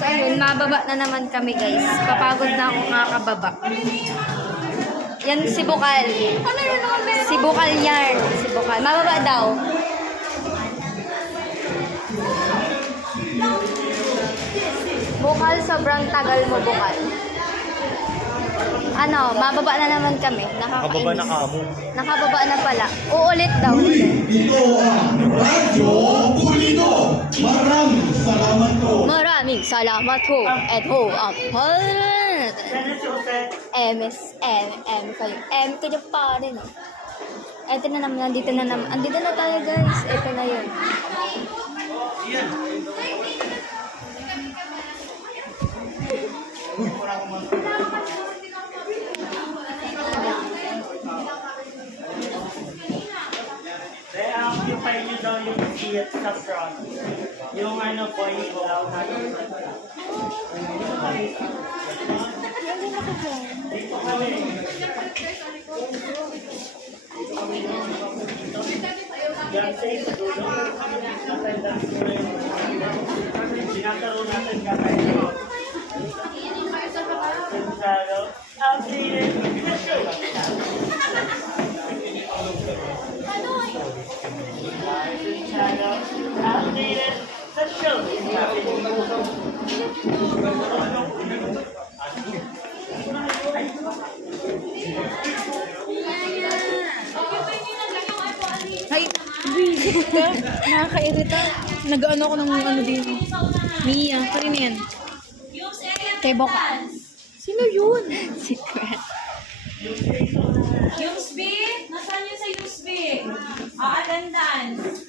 So, ayun, mababa na naman kami, guys. Papagod na ako kakababa. Yan si Bukal. Si Bukal yan. Si Bukal. Mababa daw. Bukal, sobrang tagal mo, Bukal. Ano, mababa na naman kami. Nakababa na kamo. Nakababa na pala. Uulit daw. Ito ang Radyo Pulino. Maraming salamat po. Maraming salamat po. Ito ang M kayo. M kayo pa rin. Ito na naman. Andito na naman. Andito na tayo, guys. Ito na yun. Yung file nyo daw yung seat sa front. Yung ano po, yung ilaw na yung dito kami. Yan sa isa dulo. Attendance ko na yung sinasaro natin kakaya. Sensado. Updated. Updated sa show. Ay, visit ka? Nakakairita. Nag-ano ako ng ano din. Mia, kanina yan. Kay Bukal. Sino yun? Secret. Yusbi? Nasaan yun sa Yusbi? Ah, attendance.